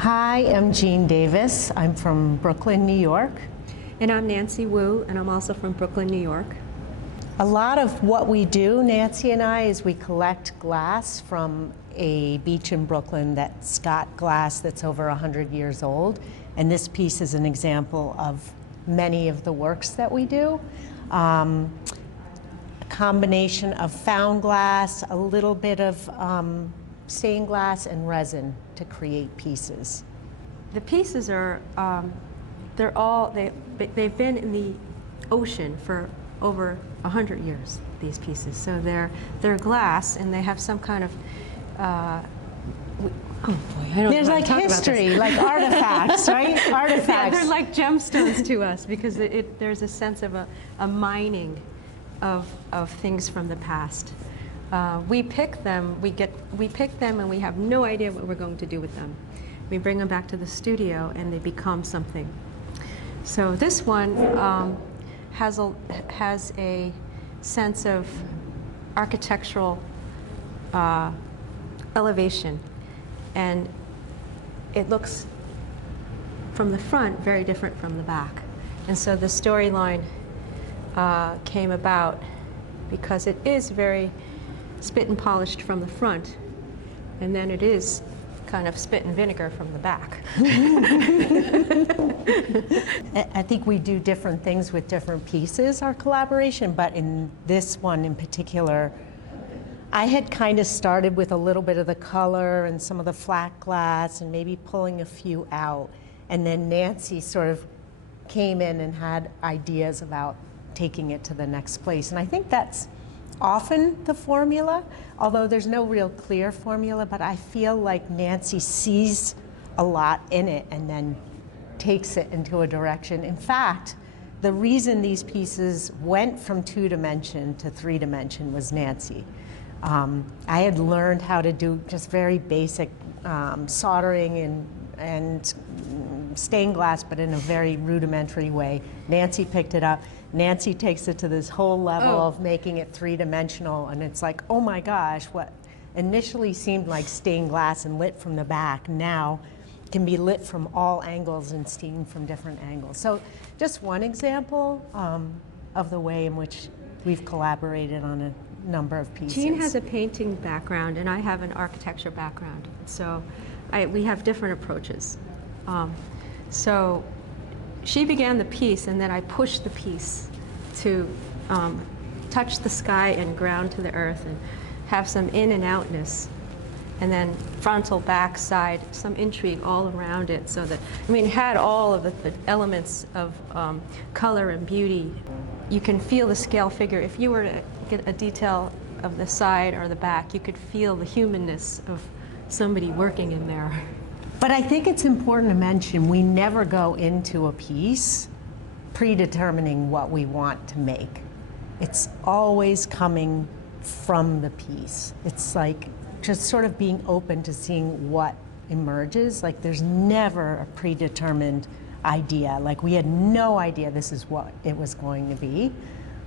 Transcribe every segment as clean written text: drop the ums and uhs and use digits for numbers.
Hi, I'm Jean Davis. I'm from Brooklyn, New York. And I'm Nancy Wu, and I'm also from Brooklyn, New York. A lot of what we do, Nancy and I, is we collect glass from a beach in Brooklyn that's got glass that's over 100 years old. And this piece is an example of many of the works that we do. A combination of found glass, a little bit of stained glass and resin to create pieces. The pieces are, they've been in the ocean for over 100 years, these pieces. So they're glass, and they have some kind of, oh boy, I don't There's know how like to talk history, about this. like artifacts, right? Artifacts. Yeah, they're like gemstones to us because there's a sense of a mining of things from the past. We pick them, we pick them, and we have no idea what we're going to do with them. We bring them back to the studio, and they become something. So this one has a sense of architectural elevation, and it looks from the front very different from the back. And so the storyline came about because it is very spit and polished from the front, and then it is kind of spit and vinegar from the back. I think we do different things with different pieces, our collaboration, but in this one in particular, I had kind of started with a little bit of the color and some of the flat glass and maybe pulling a few out, and then Nancy sort of came in and had ideas about taking it to the next place. And I think that's often the formula, although there's no real clear formula, but I feel like Nancy sees a lot in it and then takes it into a direction. In fact, the reason these pieces went from 2-dimension to 3-dimension was Nancy. I had learned how to do just very basic soldering and stained glass, but in a very rudimentary way. Nancy picked it up. Nancy takes it to this whole level of making it 3-dimensional, and it's like, oh my gosh, what initially seemed like stained glass and lit from the back now can be lit from all angles and steamed from different angles. So just one example of the way in which we've collaborated on a number of pieces. Jean has a painting background, and I have an architecture background. So we have different approaches. So she began the piece, and then I pushed the piece to touch the sky and ground to the earth and have some in and outness, and then frontal, back, side, some intrigue all around it, so that, I mean, it had all of the elements of color and beauty. You can feel the scale figure. If you were to get a detail of the side or the back, you could feel the humanness of somebody working in there. But I think it's important to mention we never go into a piece predetermining what we want to make. It's always coming from the piece. It's like just sort of being open to seeing what emerges. Like there's never a predetermined idea. Like we had no idea this is what it was going to be.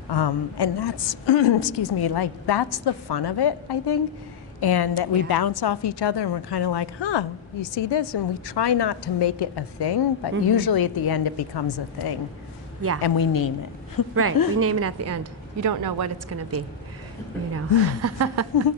And that's, excuse me, like that's the fun of it, I think. And that we bounce off each other and we're kind of like, huh, you see this? And we try not to make it a thing, but usually at the end it becomes a thing. Yeah. And we name it. Right, we name it at the end. You don't know what it's going to be, you know.